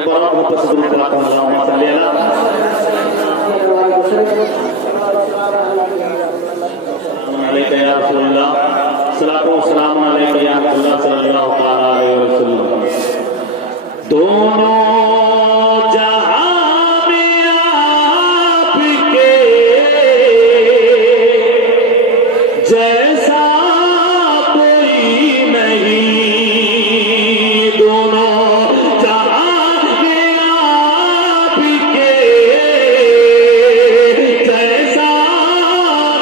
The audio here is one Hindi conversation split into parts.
बाबा वापस शुरू करा था अल्लाहुम्मा सल्ली अला अलैका या रसूलल्लाह सल्लल्लाहु अलैहि या रसूलल्लाह सल्लल्लाहु अलैहि वसल्लम। दोनों जहां में आपके जैसा कोई नहीं, दोनों जहां में आपके जैसा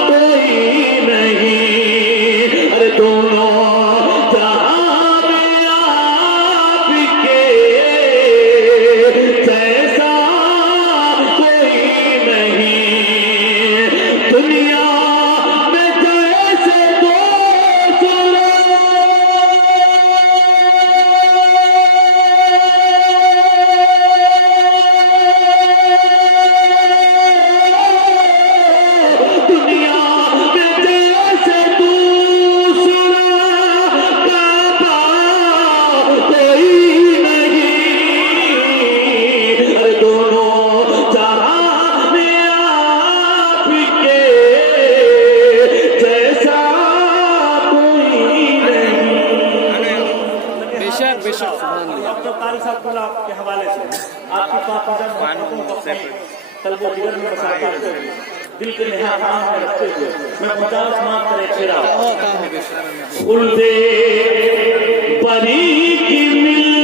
कोई नहीं। अरे दोनों जहां में आपके जैसा कोई नहीं। दुनिया में जैसे दुनिया में जैसे दूसरा बाबा कोई नहीं। अरे दोनों जहां में आपके जैसा कोई नहीं। बेशक बेशक डॉक्टर कारी साहब के हवाले से आपकी कल वो जिगर में बसाते हुए दिल के निहार में रखते हुए मैं 50 माह करे छेड़ा उल्टे परी की मिल